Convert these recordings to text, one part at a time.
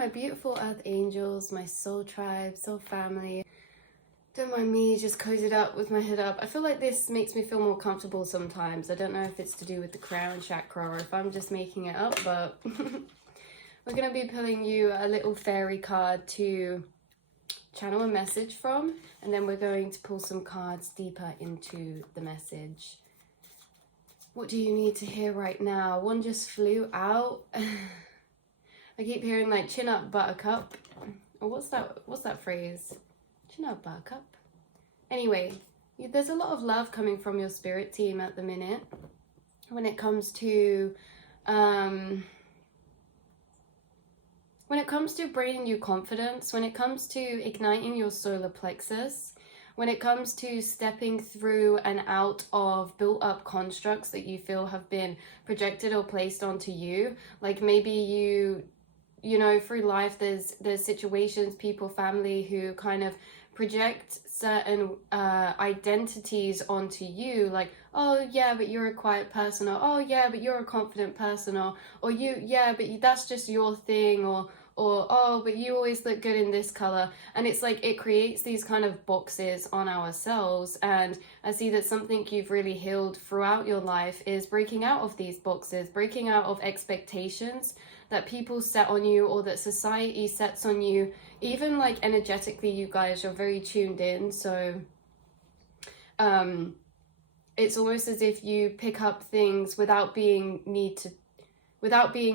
my beautiful earth angels, my soul tribe, soul family. Don't mind me just cozied up with my head up. I feel like this makes me feel more comfortable sometimes. I don't know if it's to do with the crown chakra or if I'm just making it up, but we're going to be pulling you a little fairy card to channel a message from, and then we're going to pull some cards deeper into the message. What do you need to hear right now? One just flew out. I keep hearing like chin up buttercup. Or what's that phrase? Chin up buttercup. Anyway, there's a lot of love coming from your spirit team at the minute when it comes to bringing you confidence, when it comes to igniting your solar plexus, when it comes to stepping through and out of built up constructs that you feel have been projected or placed onto you. Like maybe you know, through life there's situations, people, family who kind of project certain identities onto you, like, oh yeah, but you're a quiet person, or oh yeah, but you're a confident person, or yeah, but that's just your thing, or oh, but you always look good in this color. And it's like it creates these kind of boxes on ourselves. And I see that something you've really healed throughout your life is breaking out of these boxes, breaking out of expectations that people set on you or that society sets on you. Even like energetically, you guys, you're very tuned in, so it's almost as if you pick up things without being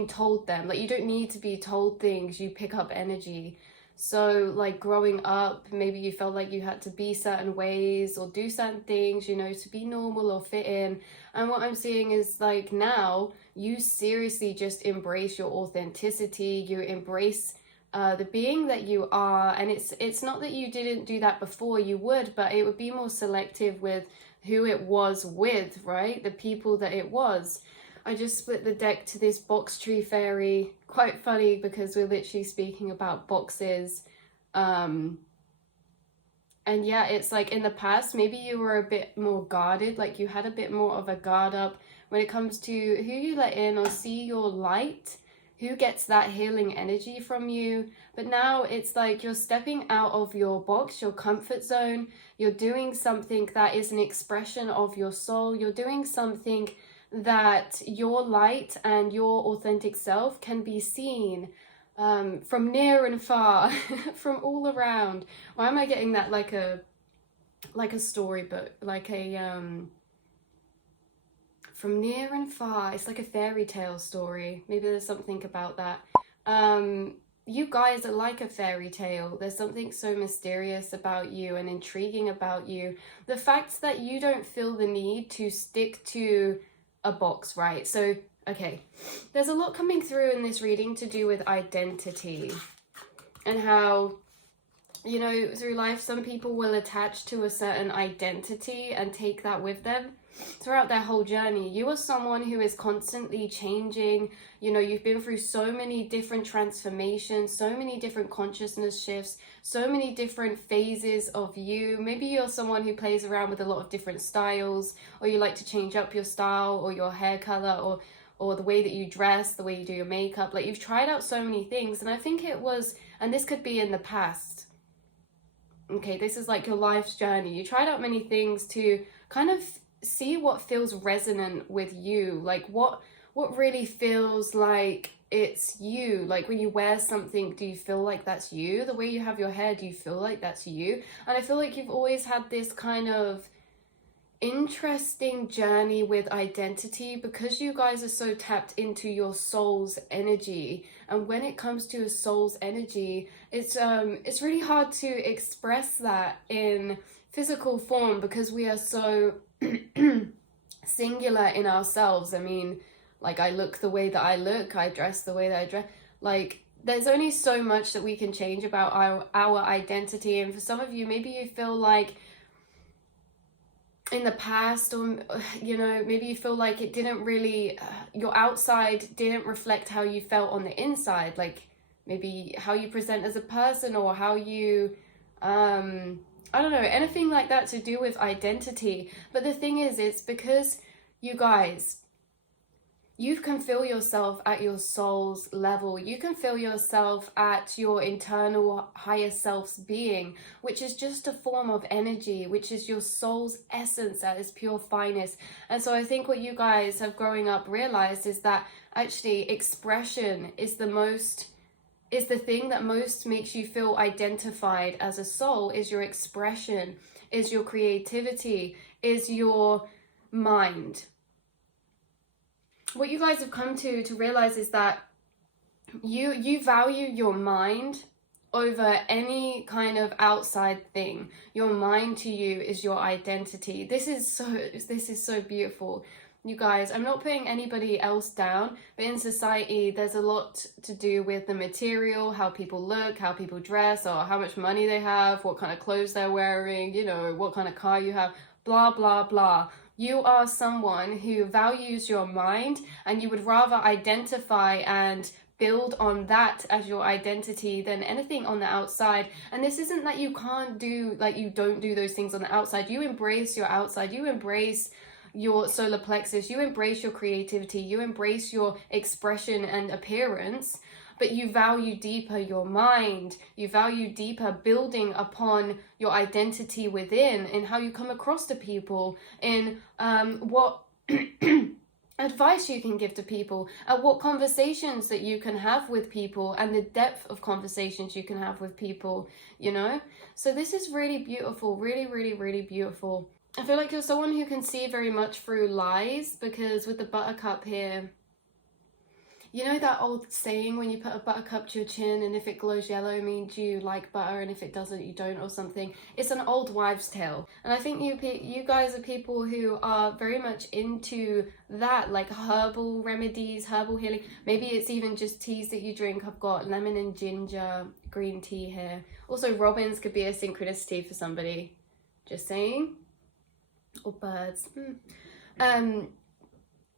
told them. Like, you don't need to be told things, you pick up energy. So like growing up, maybe you felt like you had to be certain ways or do certain things, you know, to be normal or fit in. And what I'm seeing is like now you seriously just embrace your authenticity, you embrace the being that you are. And it's not that you didn't do that before, you would, but it would be more selective with who it was with, right? The people that it was. I just split the deck to this box tree fairy. Quite funny because we're literally speaking about boxes. And yeah, it's like in the past, maybe you were a bit more guarded, like you had a bit more of a guard up when it comes to who you let in or see your light, who gets that healing energy from you. But now it's like you're stepping out of your box, your comfort zone. You're doing something that is an expression of your soul. You're doing something that your light and your authentic self can be seen from near and far, from all around. Why am I getting that like a storybook, like a from near and far? It's like a fairy tale story. Maybe there's something about that. You guys are like a fairy tale. There's something so mysterious about you and intriguing about you. The fact that you don't feel the need to stick to a box, right? So, okay, there's a lot coming through in this reading to do with identity and how, you know, through life, some people will attach to a certain identity and take that with them throughout their whole journey. You are someone who is constantly changing. You know, you've been through so many different transformations, so many different consciousness shifts, so many different phases of you. Maybe you're someone who plays around with a lot of different styles, or you like to change up your style or your hair color or the way that you dress, the way you do your makeup. Like, you've tried out so many things. And I think it was, and this could be in the past, okay, this is like your life's journey. You tried out many things to kind of see what feels resonant with you, like what really feels like it's you. Like when you wear something, do you feel like that's you? The way you have your hair, do you feel like that's you? And I feel like you've always had this kind of interesting journey with identity because you guys are so tapped into your soul's energy. And when it comes to a soul's energy, it's really hard to express that in physical form because we are so singular in ourselves. I mean, like, I look the way that I look, I dress the way that I dress. Like, there's only so much that we can change about our identity. And for some of you, maybe you feel like in the past, or you know, maybe you feel like it didn't really your outside didn't reflect how you felt on the inside, like maybe how you present as a person or how you I don't know, anything like that to do with identity. But the thing is, it's because you guys, You can feel yourself at your soul's level. You can feel yourself at your internal higher self's being, which is just a form of energy, which is your soul's essence at its pure finest. And so I think what you guys have growing up realized is that actually expression is the thing that most makes you feel identified as a soul, is your expression, is your creativity, is your mind. What you guys have come to realize is that you value your mind over any kind of outside thing. Your mind to you is your identity. This is so beautiful. You guys, I'm not putting anybody else down, but in society, there's a lot to do with the material, how people look, how people dress, or how much money they have, what kind of clothes they're wearing, you know, what kind of car you have, blah, blah, blah. You are someone who values your mind, and you would rather identify and build on that as your identity than anything on the outside. And this isn't that you can't do, like you don't do those things on the outside. You embrace your outside, you embrace your solar plexus, you embrace your creativity, you embrace your expression and appearance, but you value deeper your mind, you value deeper building upon your identity within, in how you come across to people, in what advice you can give to people, and what conversations that you can have with people, and the depth of conversations you can have with people, you know? So this is really beautiful, really, really, really beautiful. I feel like you're someone who can see very much through lies, because with the buttercup here, you know that old saying, when you put a buttercup to your chin and if it glows yellow means you like butter, and if it doesn't you don't, or something. It's an old wives' tale. And I think you guys are people who are very much into that, like herbal remedies, herbal healing. Maybe it's even just teas that you drink. I've got lemon and ginger green tea here. Also, robins could be a synchronicity for somebody. Just saying. Or birds.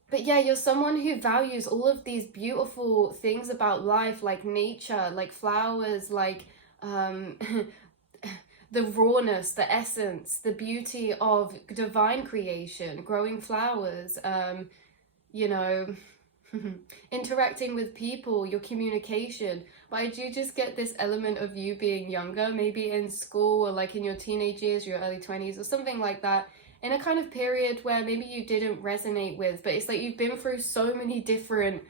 But yeah, you're someone who values all of these beautiful things about life, like nature, like flowers, like the rawness, the essence, the beauty of divine creation, growing flowers, you know, interacting with people, your communication. But I do just get this element of you being younger, maybe in school, or like in your teenage years, your early 20s or something like that, in a kind of period where maybe you didn't resonate with, but it's like you've been through so many different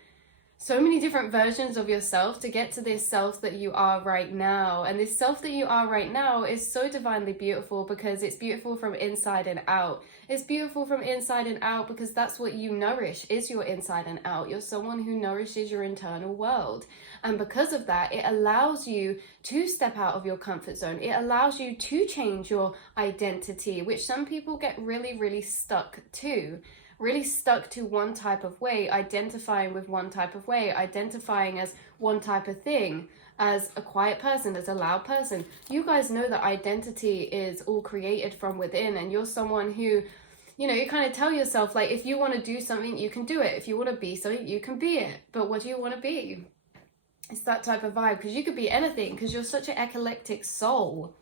versions of yourself to get to this self that you are right now. And this self that you are right now is so divinely beautiful, because it's beautiful from inside and out. It's beautiful from inside and out because that's what you nourish, is your inside and out. You're someone who nourishes your internal world. And because of that, it allows you to step out of your comfort zone. It allows you to change your identity, which some people get really, really stuck to. Really stuck to one type of way, identifying with one type of way, identifying as one type of thing, as a quiet person, as a loud person. You guys know that identity is all created from within, and you're someone who, you know, you kind of tell yourself, like, if you want to do something, you can do it. If you want to be something, you can be it. But what do you want to be? It's that type of vibe, because you could be anything, because you're such an eclectic soul.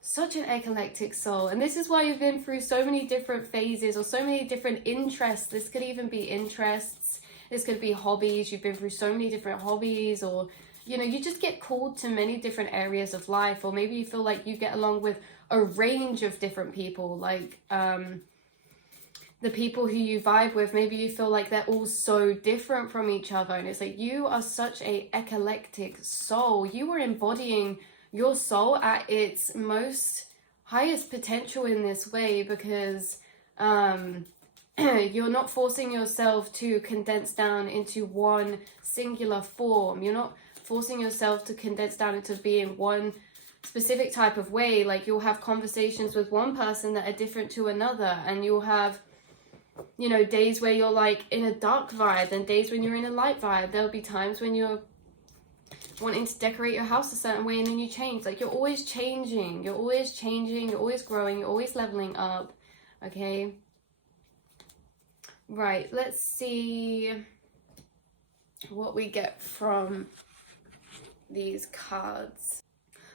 Such an eclectic soul. And this is why you've been through so many different phases, or so many different interests. This could even be interests, this could be hobbies. You've been through so many different hobbies, or, you know, you just get called to many different areas of life. Or maybe you feel like you get along with a range of different people, like the people who you vibe with, maybe you feel like they're all so different from each other. And it's like, you are such a eclectic soul. You are embodying your soul at its most highest potential in this way, because you're not forcing yourself to condense down into one singular form. You're not forcing yourself to condense down into being one specific type of way. Like, you'll have conversations with one person that are different to another, and you'll have, you know, days where you're like in a dark vibe and days when you're in a light vibe. There'll be times when you're wanting to decorate your house a certain way and then you change. Like, you're always changing, you're always changing, you're always growing, you're always leveling up. Okay, right, let's see what we get from these cards.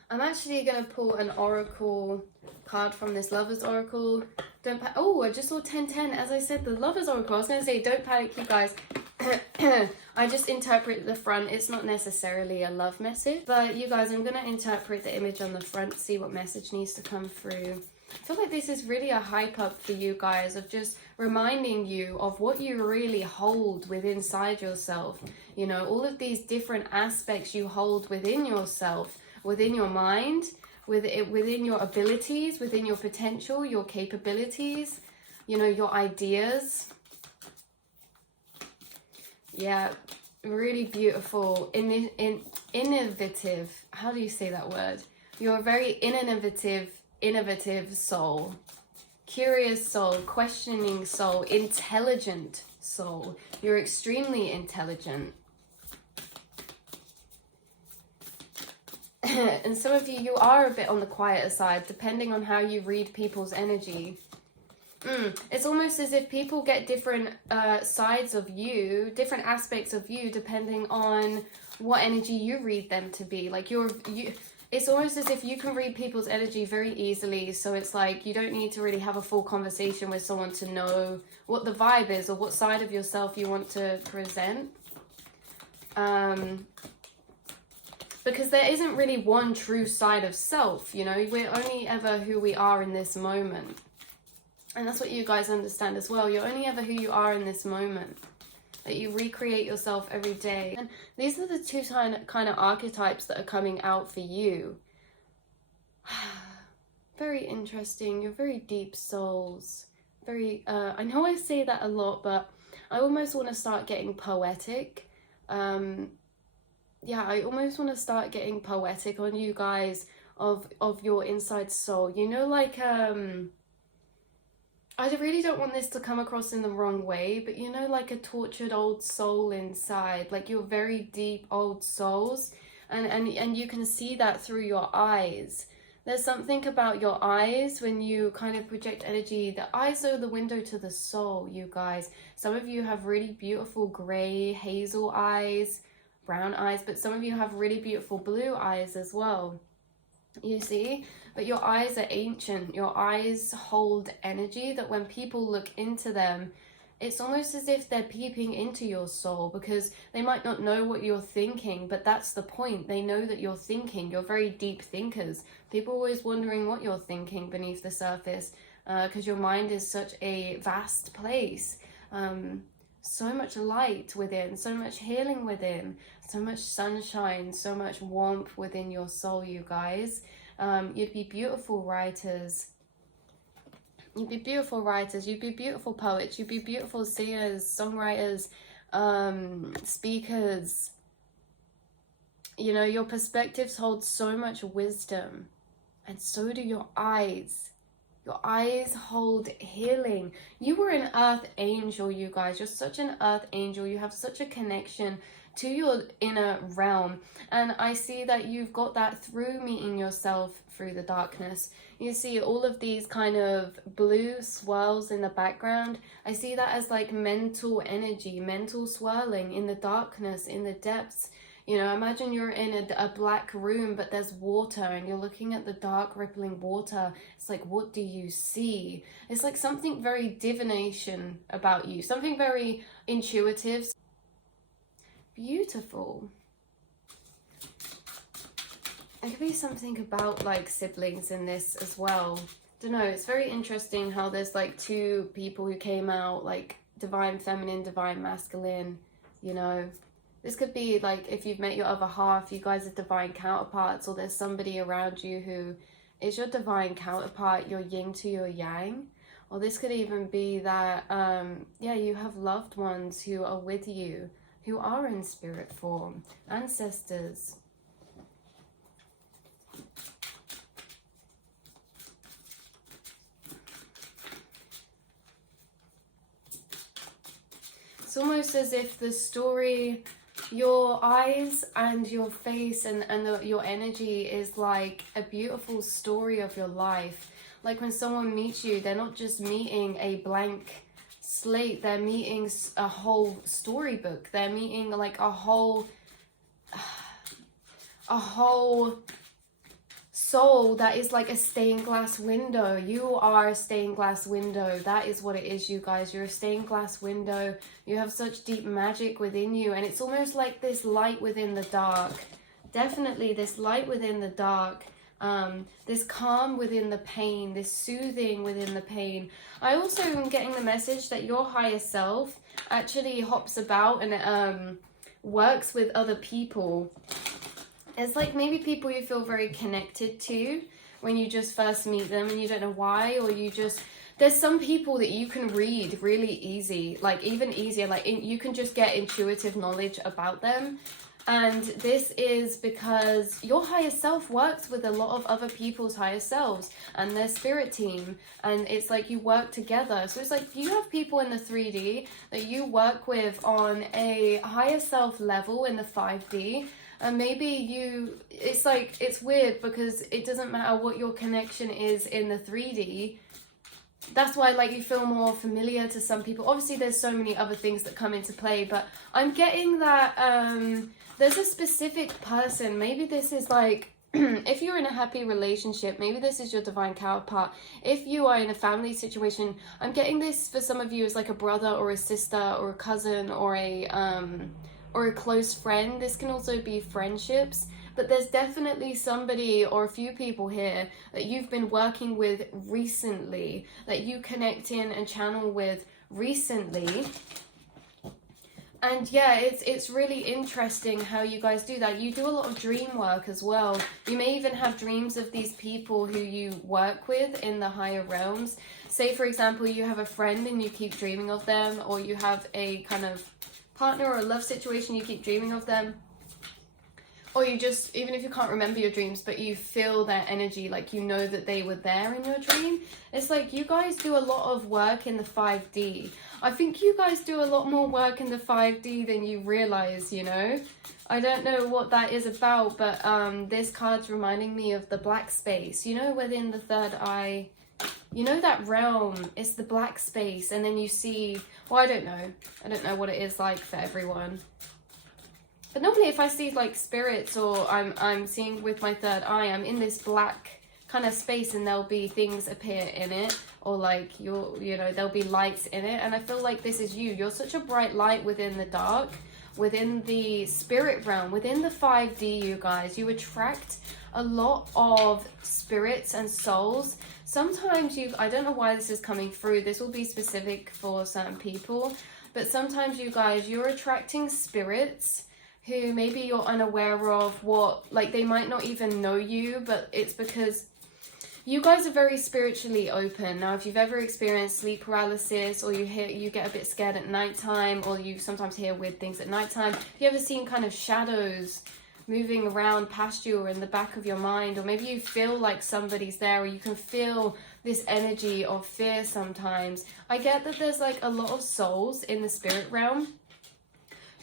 I'm actually going to pull an oracle card from this Lover's Oracle. Oh, I just saw 1010. As I said, the Lover's Oracle. I was going to say, don't panic, you guys. I just interpret the front. It's not necessarily a love message, but you guys, I'm going to interpret the image on the front, see what message needs to come through. I feel like this is really a hype up for you guys of just reminding you of what you really hold within inside yourself. You know, all of these different aspects you hold within yourself, within your mind, within your abilities, within your potential, your capabilities, you know, your ideas. Yeah, really beautiful, innovative. How do you say that word? You're a very innovative soul, curious soul, questioning soul, intelligent soul. You're extremely intelligent. And some of you, you are a bit on the quieter side, depending on how you read people's energy. It's almost as if people get different sides of you, different aspects of you, depending on what energy you read them to be. Like it's almost as if you can read people's energy very easily. So it's like you don't need to really have a full conversation with someone to know what the vibe is or what side of yourself you want to present. Because there isn't really one true side of self, you know, we're only ever who we are in this moment. And that's what you guys understand as well. You're only ever who you are in this moment. That you recreate yourself every day. And these are the two kind of archetypes that are coming out for you. Very interesting. You're very deep souls. Very, I know I say that a lot, but I almost want to start getting poetic. Yeah, I almost want to start getting poetic on you guys of your inside soul. You know, like, I really don't want this to come across in the wrong way, but you know, like a tortured old soul inside, like your very deep old souls, and you can see that through your eyes. There's something about your eyes when you kind of project energy. The eyes are the window to the soul, you guys. Some of you have really beautiful gray, hazel eyes, brown eyes, but some of you have really beautiful blue eyes as well. You see? But your eyes are ancient. Your eyes hold energy that when people look into them, it's almost as if they're peeping into your soul, because they might not know what you're thinking, but that's the point. They know that you're thinking. You're very deep thinkers. People are always wondering what you're thinking beneath the surface, because your mind is such a vast place. So much light within, so much healing within, so much sunshine, so much warmth within your soul, you guys. You'd be beautiful writers. You'd be beautiful writers. You'd be beautiful poets. You'd be beautiful singers, songwriters, speakers. You know, your perspectives hold so much wisdom, and so do your eyes. Your eyes hold healing. You were an earth angel, you guys. You're such an earth angel. You have such a connection to your inner realm. And I see that you've got that through meeting yourself through the darkness. You see all of these kind of blue swirls in the background. I see that as like mental energy, mental swirling in the darkness, in the depths. You know, imagine you're in a black room, but there's water and you're looking at the dark rippling water. It's like, what do you see? It's like something very divination about you, something very intuitive. Beautiful. There could be something about like siblings in this as well. Don't know, it's very interesting how there's like two people who came out, like divine feminine, divine masculine, you know. This could be like if you've met your other half, you guys are divine counterparts, or there's somebody around you who is your divine counterpart, your yin to your yang. Or this could even be that, yeah, you have loved ones who are with you, who are in spirit form, ancestors. It's almost as if the story, your eyes and your face and your energy is like a beautiful story of your life. Like when someone meets you, they're not just meeting a blank slate, they're meeting a whole storybook. They're meeting like a whole soul that is like a stained glass window. You are a stained glass window. That is what it is, you guys. You're a stained glass window. You have such deep magic within you, and it's almost like this light within the dark. Definitely this light within the dark. This calm within the pain, this soothing within the pain. I also am getting the message that your higher self actually hops about and works with other people. It's like maybe people you feel very connected to when you just first meet them and you don't know why, or you just, there's some people that you can read really easy, like even easier, like you can just get intuitive knowledge about them. And this is because your higher self works with a lot of other people's higher selves and their spirit team. And it's like you work together. So it's like you have people in the 3D that you work with on a higher self level in the 5D. And maybe it's like, it's weird because it doesn't matter what your connection is in the 3D. That's why like you feel more familiar to some people. Obviously there's so many other things that come into play, but I'm getting that there's a specific person. Maybe this is like, if you're in a happy relationship, maybe this is your divine counterpart. If you are in a family situation, I'm getting this for some of you as like a brother or a sister or a cousin or a close friend. This can also be friendships. But there's definitely somebody or a few people here that you've been working with recently, that you connect in and channel with recently. And yeah, it's really interesting how you guys do that. You do a lot of dream work as well. You may even have dreams of these people who you work with in the higher realms. Say, for example, you have a friend and you keep dreaming of them, or you have a kind of partner or a love situation, you keep dreaming of them. Or you just, even if you can't remember your dreams, but you feel their energy, like you know that they were there in your dream. It's like you guys do a lot of work in the 5D. I think you guys do a lot more work in the 5D than you realize, you know? I don't know what that is about, but this card's reminding me of the black space. You know, within the third eye, you know that realm, it's the black space, and then you see, well, I don't know what it is like for everyone. But normally if I see like spirits or I'm seeing with my third eye, I'm in this black kind of space and there'll be things appear in it, or like there'll be lights in it. And I feel like this is you. You're such a bright light within the dark, within the spirit realm, within the 5D, you guys. You attract a lot of spirits and souls. Sometimes I don't know why this is coming through. This will be specific for certain people. But sometimes you guys, you're attracting spirits who maybe you're unaware of, like they might not even know you, but it's because you guys are very spiritually open. Now, if you've ever experienced sleep paralysis, or you get a bit scared at nighttime, or you sometimes hear weird things at nighttime, if you ever seen kind of shadows moving around past you or in the back of your mind, or maybe you feel like somebody's there, or you can feel this energy of fear sometimes. I get that there's like a lot of souls in the spirit realm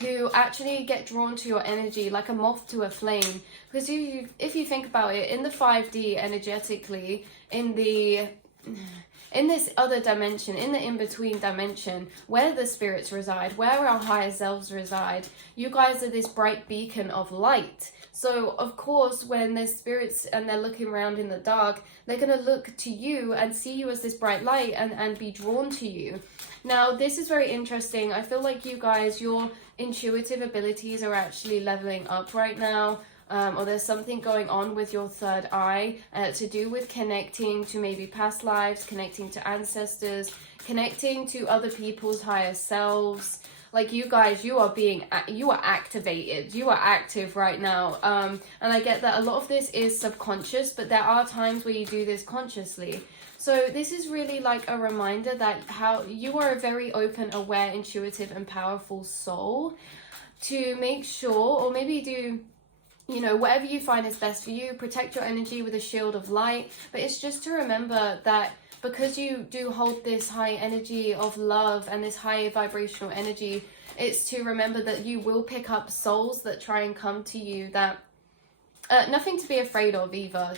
who actually get drawn to your energy like a moth to a flame. Because if you think about it, in the 5D energetically, in this other dimension, in the in-between dimension, where the spirits reside, where our higher selves reside, you guys are this bright beacon of light. So, of course, when there's spirits and they're looking around in the dark, they're going to look to you and see you as this bright light and be drawn to you. Now, this is very interesting. I feel like you guys, your intuitive abilities are actually leveling up right now. Or there's something going on with your third eye to do with connecting to maybe past lives, connecting to ancestors, connecting to other people's higher selves. Like you guys, you are activated, you are active right now. And I get that a lot of this is subconscious, but there are times where you do this consciously. So this is really like a reminder that how you are a very open, aware, intuitive, and powerful soul. To make sure, or maybe do, whatever you find is best for you, protect your energy with a shield of light. But it's just to remember that because you do hold this high energy of love and this high vibrational energy, it's to remember that you will pick up souls that try and come to you that nothing to be afraid of either.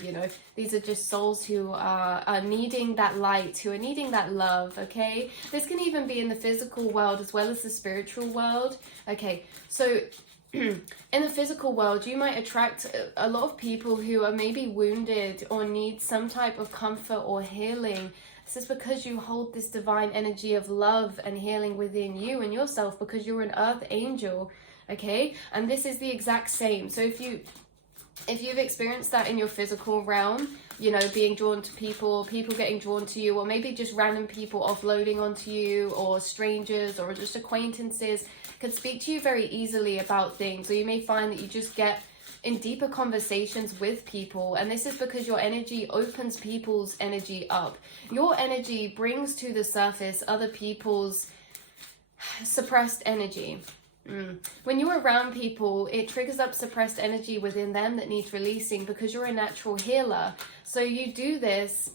These are just souls who are needing that light, who are needing that love. Okay, this can even be in the physical world as well as the spiritual world. Okay, so In the physical world, you might attract a lot of people who are maybe wounded or need some type of comfort or healing. This is because you hold this divine energy of love and healing within you and yourself, because you're an earth angel, okay? And this is the exact same. So if you've experienced that in your physical realm, you know, being drawn to people, people getting drawn to you, or maybe just random people offloading onto you, or strangers, or just acquaintances can speak to you very easily about things, or you may find that you just get in deeper conversations with people, and this is because your energy opens people's energy up. Your energy brings to the surface other people's suppressed energy. When you're around people, it triggers up suppressed energy within them that needs releasing, because you're a natural healer. So you do this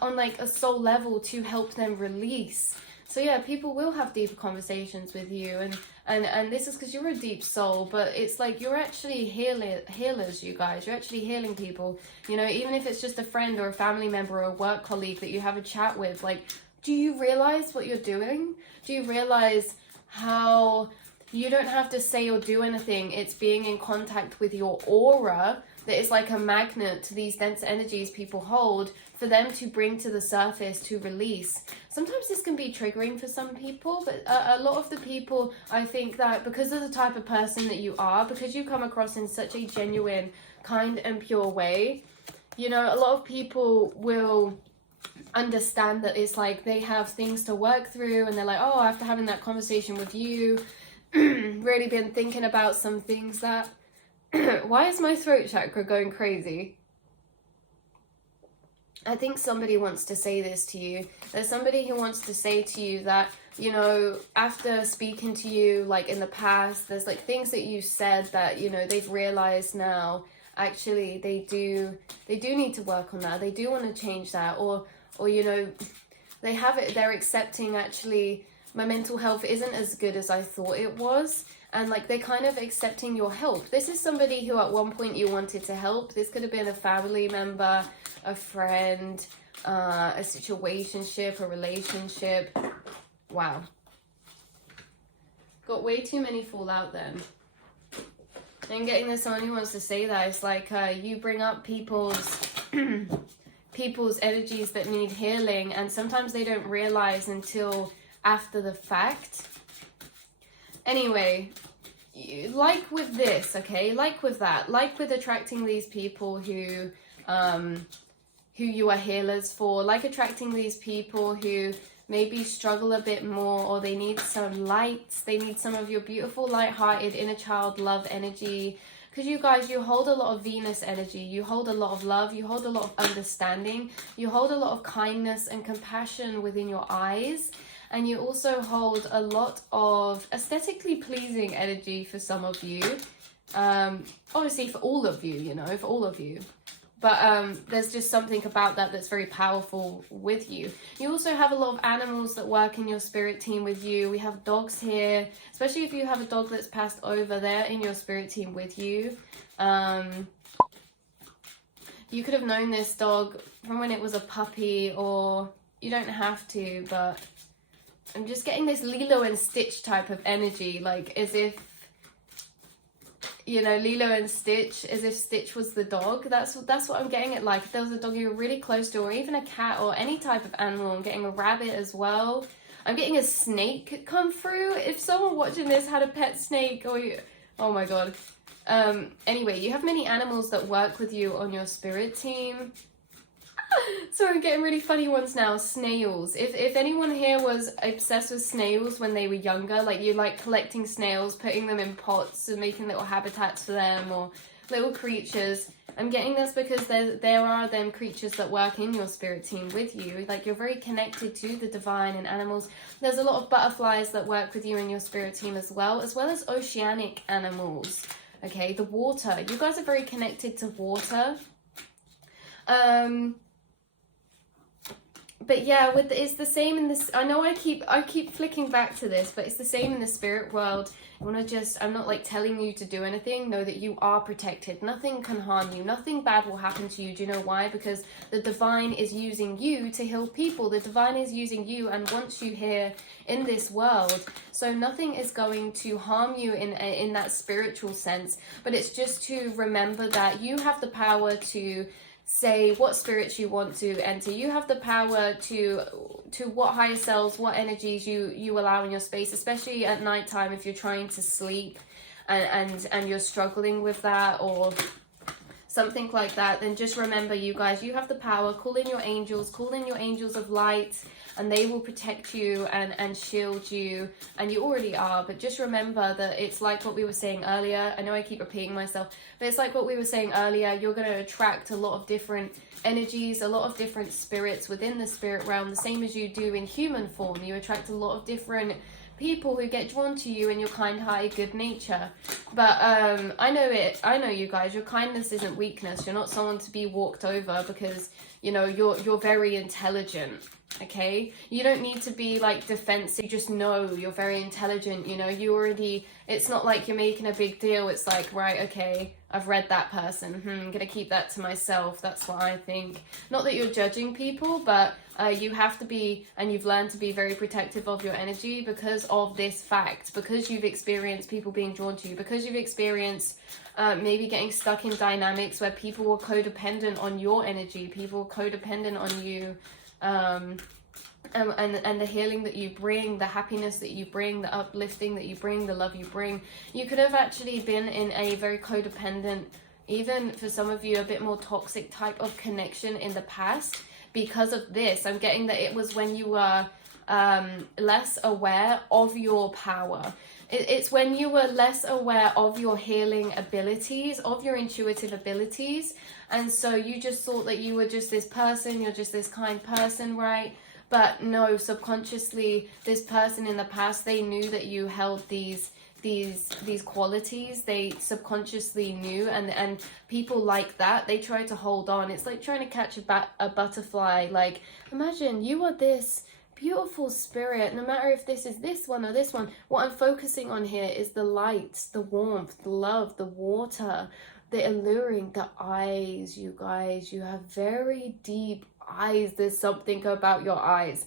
on like a soul level to help them release. So yeah, people will have deeper conversations with you, and this is because you're a deep soul, but it's like you're actually healers, you guys. You're actually healing people, you know, even if it's just a friend or a family member or a work colleague that you have a chat with. Like, do you realize what you're doing? Do you realize how you don't have to say or do anything? It's being in contact with your aura that is like a magnet to these dense energies people hold, for them to bring to the surface to release. Sometimes this can be triggering for some people, but a lot of the people, I think that because of the type of person that you are, because you come across in such a genuine, kind and pure way, you know, a lot of people will understand that it's like they have things to work through, and they're like, oh, after having that conversation with you, really been thinking about some things that why is my throat chakra going crazy? I think somebody wants to say this to you. There's somebody who wants to say to you that, you know, after speaking to you like in the past, there's like things that you said that, you know, they've realized now actually they do need to work on that. They do want to change that, or you know, they're accepting actually my mental health isn't as good as I thought it was. And like they're kind of accepting your help. This is somebody who at one point you wanted to help. This could have been a family member, a friend, a situationship, a relationship. Wow. Got way too many fall out then. And getting this someone who wants to say that, it's like you bring up people's people's energies that need healing, and sometimes they don't realize until after the fact. Anyway, like with this, okay, like with that, like with attracting these people who you are healers for, like attracting these people who maybe struggle a bit more, or they need some light, they need some of your beautiful, light-hearted, inner child love energy. Because you guys, you hold a lot of Venus energy, you hold a lot of love, you hold a lot of understanding, you hold a lot of kindness and compassion within your eyes. And you also hold a lot of aesthetically pleasing energy for some of you. Obviously for all of you, you know, for all of you. But there's just something about that that's very powerful with you. You also have a lot of animals that work in your spirit team with you. We have dogs here, especially if you have a dog that's passed over, there in your spirit team with you. You could have known this dog from when it was a puppy, or you don't have to, but I'm just getting this Lilo and Stitch type of energy, like as if, you know, Lilo and Stitch, as if Stitch was the dog. That's what I'm getting it like. If there was a dog you were really close to, or even a cat or any type of animal. I'm getting a rabbit as well. I'm getting a snake come through. If someone watching this had a pet snake, or oh my god. Anyway, you have many animals that work with you on your spirit team. So I'm getting really funny ones now. Snails. If anyone here was obsessed with snails when they were younger, like you like collecting snails, putting them in pots and making little habitats for them, or little creatures, I'm getting this because there are them creatures that work in your spirit team with you. Like you're very connected to the divine and animals. There's a lot of butterflies that work with you in your spirit team as well as oceanic animals. Okay, the water. You guys are very connected to water. But yeah, with it's the same in this. I know I keep flicking back to this, but it's the same in the spirit world. I want to just, I'm not like telling you to do anything. Know that you are protected. Nothing can harm you. Nothing bad will happen to you. Do you know why? Because the divine is using you to heal people. The divine is using you and wants you here in this world. So nothing is going to harm you in that spiritual sense. But it's just to remember that you have the power to say what spirits you want to enter. You have the power to what higher selves, what energies you allow in your space, especially at nighttime if you're trying to sleep and you're struggling with that or something like that. Then just remember, you guys, you have the power. Call in your angels of light, and they will protect you and shield you, and you already are. But just remember that it's like what we were saying earlier. I know I keep repeating myself, but it's like what we were saying earlier. You're going to attract a lot of different energies, a lot of different spirits within the spirit realm, the same as you do in human form. You attract a lot of different people who get drawn to you and your kind-hearted good nature. But I know you guys, your kindness isn't weakness. You're not someone to be walked over, because you know you're very intelligent. Okay, you don't need to be like defensive. You just know you're very intelligent. You know, you already, it's not like you're making a big deal. It's like, right, okay, I've read that person, I'm gonna keep that to myself. That's what I think. Not that you're judging people, but you have to be, and you've learned to be very protective of your energy because of this fact, because you've experienced people being drawn to you, because you've experienced maybe getting stuck in dynamics where people were codependent on your energy, people were codependent on you, and the healing that you bring, the happiness that you bring, the uplifting that you bring, the love you bring. You could have actually been in a very codependent, even for some of you, a bit more toxic type of connection in the past because of this. I'm getting that it was when you were less aware of your power. It's when you were less aware of your healing abilities, of your intuitive abilities. And so you just thought that you were just this person, you're just this kind person, right? But no, subconsciously, this person in the past, they knew that you held these qualities. They subconsciously knew, and people like that, they try to hold on. It's like trying to catch a butterfly. Like, imagine you are this beautiful spirit, no matter if this is this one or this one. What I'm focusing on here is the light, the warmth, the love, the water, the alluring, the eyes. You guys, you have very deep eyes. There's something about your eyes.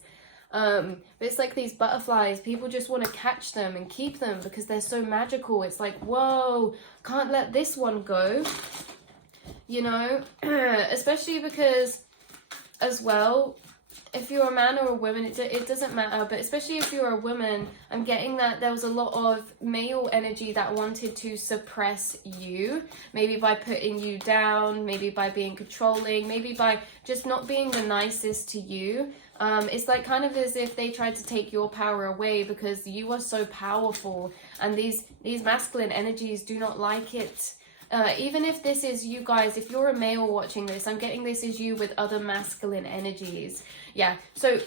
But it's like these butterflies, people just want to catch them and keep them because they're so magical. It's like, whoa, can't let this one go, you know. Especially because, as well, if you're a man or a woman, it doesn't matter, but especially if you're a woman, I'm getting that there was a lot of male energy that wanted to suppress you, maybe by putting you down, maybe by being controlling, maybe by just not being the nicest to you. It's like kind of as if they tried to take your power away because you are so powerful, and these masculine energies do not like it. Even if this is you guys, if you're a male watching this, I'm getting this is you with other masculine energies. Yeah, so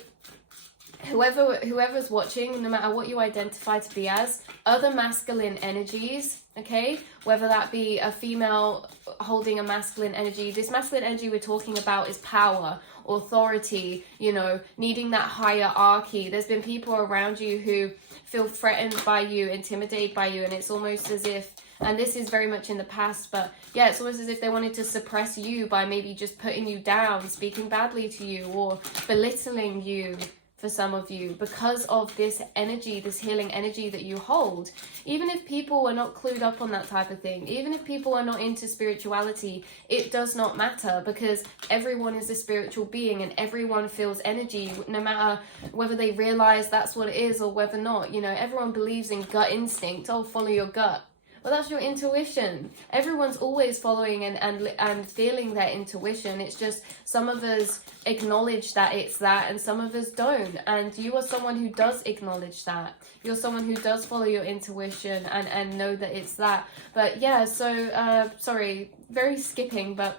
whoever's watching, no matter what you identify to be as, other masculine energies, okay, whether that be a female holding a masculine energy, this masculine energy we're talking about is power, authority, you know, needing that hierarchy. There's been people around you who feel threatened by you, intimidated by you, and it's almost as if, and this is very much in the past, but yeah, it's almost as if they wanted to suppress you by maybe just putting you down, speaking badly to you, or belittling you for some of you because of this energy, this healing energy that you hold. Even if people are not clued up on that type of thing, even if people are not into spirituality, it does not matter, because everyone is a spiritual being and everyone feels energy, no matter whether they realize that's what it is or whether not. You know, everyone believes in gut instinct. Oh, follow your gut. Well, that's your intuition. Everyone's always following and feeling their intuition. It's just some of us acknowledge that it's that and some of us don't. And you are someone who does acknowledge that. You're someone who does follow your intuition and know that it's that. But yeah, so, sorry, very skipping, but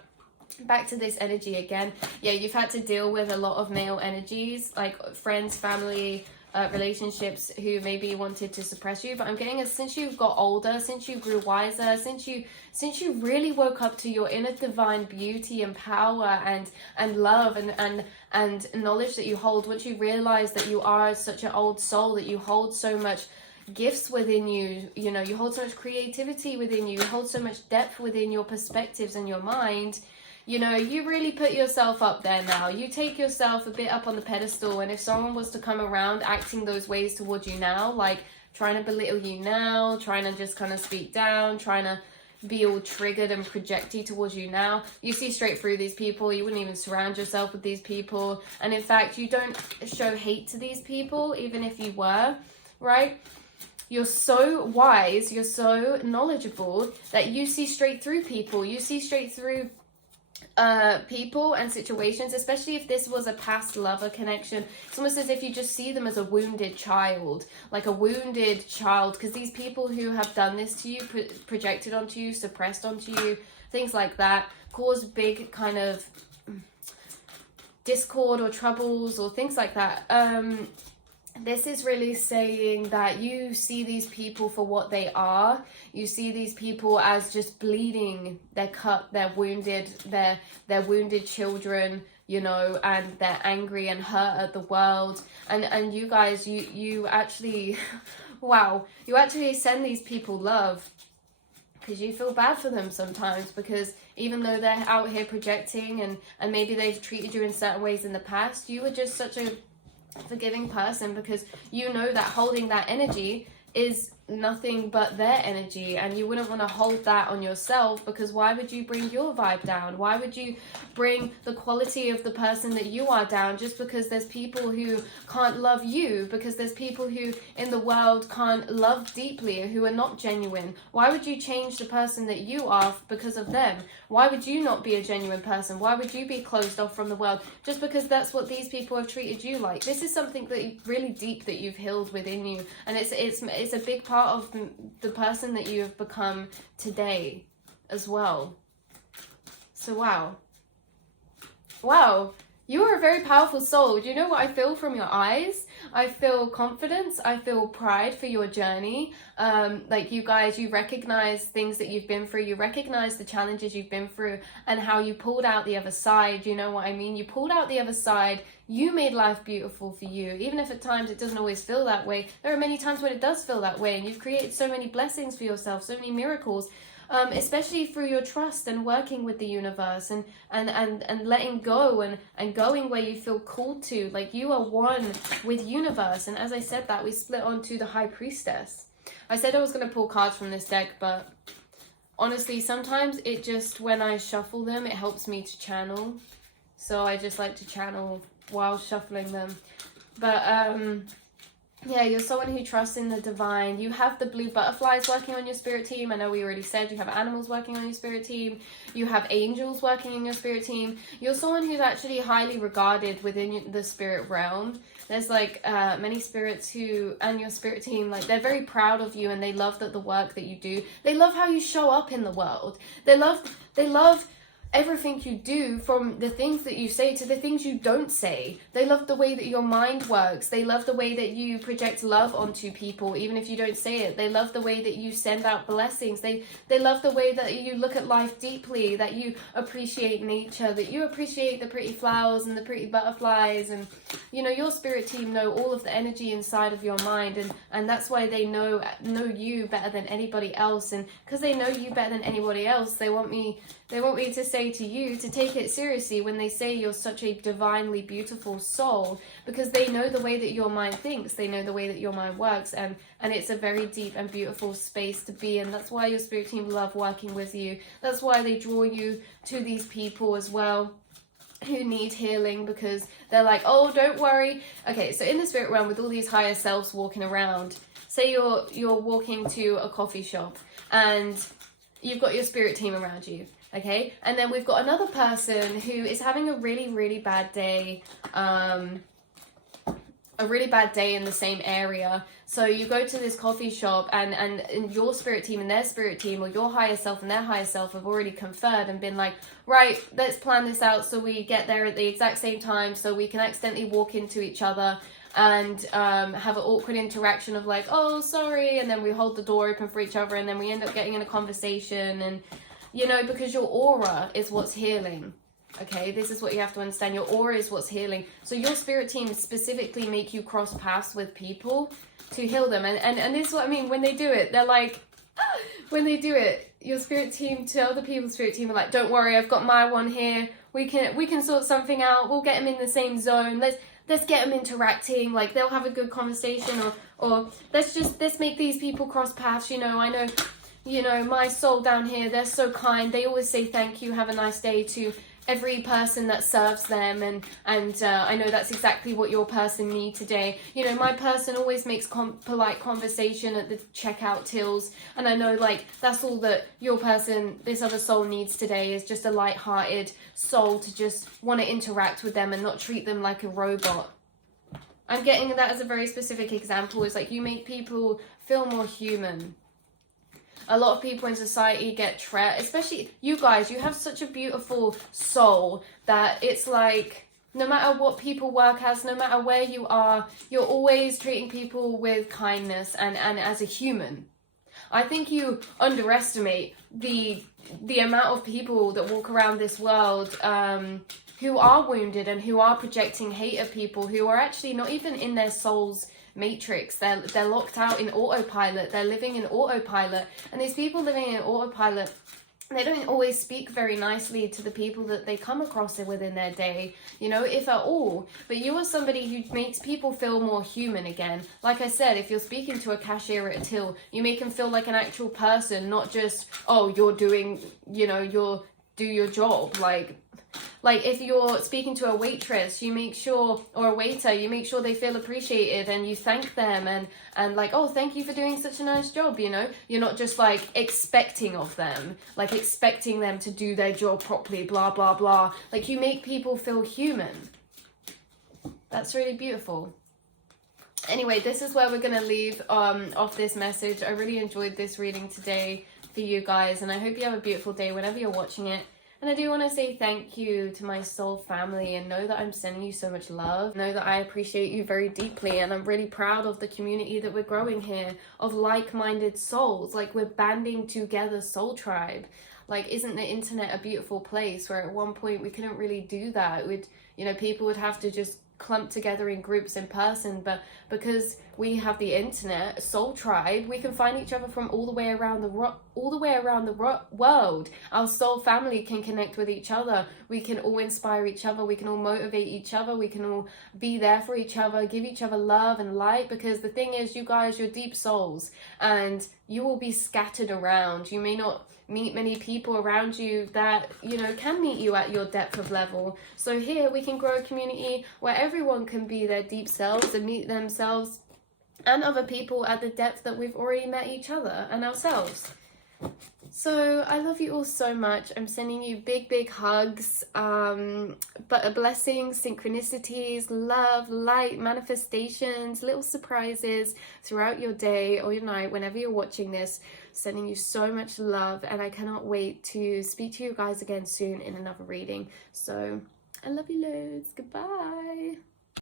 back to this energy again. Yeah, you've had to deal with a lot of male energies, like friends, family, relationships who maybe wanted to suppress you. But I'm getting since you've got older, since you grew wiser, since you really woke up to your inner divine beauty and power and love and knowledge that you hold, once you realize that you are such an old soul, that you hold so much gifts within you, you know, you hold so much creativity within you, you hold so much depth within your perspectives and your mind, you know, you really put yourself up there now. You take yourself a bit up on the pedestal, and if someone was to come around acting those ways towards you now, like trying to belittle you now, trying to just kind of speak down, trying to be all triggered and projecty towards you now, you see straight through these people. You wouldn't even surround yourself with these people, and in fact you don't show hate to these people, even if you were, right? You're so wise, you're so knowledgeable that you see straight through people. You see straight through people and situations, especially if this was a past lover connection. It's almost as if you just see them as a wounded child, like a wounded child, because these people who have done this to you, projected onto you, suppressed onto you, things like that, cause big kind of discord or troubles or things like that. This is really saying that you see these people for what they are. You see these people as just bleeding, they're cut, they're wounded, they're wounded children, you know, and they're angry and hurt at the world. And you guys, you actually, wow, you actually send these people love, because you feel bad for them sometimes, because even though they're out here projecting and maybe they've treated you in certain ways in the past, you were just such a forgiving person, because you know that holding that energy is nothing but their energy, and you wouldn't want to hold that on yourself, because why would you bring your vibe down? Why would you bring the quality of the person that you are down just because there's people who can't love you, because there's people who in the world can't love deeply, who are not genuine? Why would you change the person that you are because of them? Why would you not be a genuine person? Why would you be closed off from the world just because that's what these people have treated you like? This is something that really deep that you've healed within you, and it's a big part of the person that you have become today as well. So wow, you are a very powerful soul. Do you know what I feel from your eyes? I feel confidence, I feel pride for your journey. Like you guys, you recognize things that you've been through, you recognize the challenges you've been through and how you pulled out the other side. You know what I mean? You pulled out the other side, you made life beautiful for you. Even if at times it doesn't always feel that way, there are many times when it does feel that way, and you've created so many blessings for yourself, so many miracles. Especially through your trust and working with the universe and letting go and going where you feel called to. Like, you are one with universe. And as I said that, we split onto the High Priestess. I said I was going to pull cards from this deck, but honestly, sometimes it just, when I shuffle them, it helps me to channel. So I just like to channel while shuffling them. But yeah, you're someone who trusts in the divine. You have the blue butterflies working on your spirit team. I know we already said you have animals working on your spirit team. You have angels working in your spirit team. You're someone who's actually highly regarded within the spirit realm. There's like many spirits who, and your spirit team, like they're very proud of you, and they love the work that you do. They love how you show up in the world. They love everything you do, from the things that you say to the things you don't say. They love the way that your mind works. They love the way that you project love onto people, even if you don't say it. They love the way that you send out blessings. They love the way that you look at life deeply, that you appreciate nature, that you appreciate the pretty flowers and the pretty butterflies. And you know, your spirit team know all of the energy inside of your mind, and that's why they know you better than anybody else. And because they know you better than anybody else, they want me to say to you to take it seriously when they say you're such a divinely beautiful soul, because they know the way that your mind thinks, they know the way that your mind works, and it's a very deep and beautiful space to be in. That's why your spirit team love working with you. That's why they draw you to these people as well who need healing, because they're like, oh, don't worry. Okay, so in the spirit realm, with all these higher selves walking around, say you're walking to a coffee shop and you've got your spirit team around you. Okay, and then we've got another person who is having a really, really bad day, in the same area. So you go to this coffee shop, and your spirit team and their spirit team, or your higher self and their higher self, have already conferred and been like, right, let's plan this out so we get there at the exact same time, so we can accidentally walk into each other. and have an awkward interaction of like, oh, sorry, and then we hold the door open for each other, and then we end up getting in a conversation. And you know, because your aura is what's healing. Okay, this is what you have to understand. Your aura is what's healing. So your spirit team specifically make you cross paths with people to heal them. And this is what I mean. When they do it, they're like, when they do it, your spirit team to other people's spirit team are like, don't worry, I've got my one here. We can sort something out. We'll get them in the same zone. Let's get them interacting. Like, they'll have a good conversation, or let's make these people cross paths. You know, I know, you know, my soul down here, they're so kind. They always say thank you, have a nice day to every person that serves them, and I know that's exactly what your person need today. You know, my person always makes polite conversation at the checkout tills, and I know like that's all that your person, this other soul, needs today, is just a light-hearted soul to just want to interact with them and not treat them like a robot. I'm getting that as a very specific example. Is like, you make people feel more human. A lot of people in society get trapped, especially you guys. You have such a beautiful soul that it's like, no matter what people work as, no matter where you are, you're always treating people with kindness and as a human. I think you underestimate the amount of people that walk around this world who are wounded and who are projecting hate at people, who are actually not even in their soul's matrix. They're locked out in autopilot. They're living in autopilot, and these people living in autopilot, they don't always speak very nicely to the people that they come across within their day, you know, if at all. But you are somebody who makes people feel more human again. Like I said, if you're speaking to a cashier at a till, you make them feel like an actual person, not just, oh, you're doing, you know, do your job. Like if you're speaking to a waitress, you make sure, or a waiter, you make sure they feel appreciated, and you thank them and like, oh, thank you for doing such a nice job, you know? You're not just like expecting of them, like expecting them to do their job properly, blah, blah, blah. Like, you make people feel human. That's really beautiful. Anyway, this is where we're going to leave off this message. I really enjoyed this reading today for you guys, and I hope you have a beautiful day whenever you're watching it. And I do want to say thank you to my soul family, and know that I'm sending you so much love. Know that I appreciate you very deeply, and I'm really proud of the community that we're growing here of like-minded souls. Like, we're banding together, soul tribe. Like, isn't the internet a beautiful place where at one point we couldn't really do that? You know, people would have to just clump together in groups in person, but because we have the internet, soul tribe, we can find each other from all the way around the world. Our soul family can connect with each other. We can all inspire each other. We can all motivate each other. We can all be there for each other, give each other love and light. Because the thing is, you guys, you're deep souls, and you will be scattered around. You may not meet many people around you that, you know, can meet you at your depth of level. So here we can grow a community where everyone can be their deep selves and meet themselves and other people at the depth that we've already met each other and ourselves. So I love you all so much. I'm sending you big hugs, but blessings, synchronicities, love, light, manifestations, little surprises throughout your day or your night, whenever you're watching this. Sending you so much love, and I cannot wait to speak to you guys again soon in another reading. So I love you loads. Goodbye.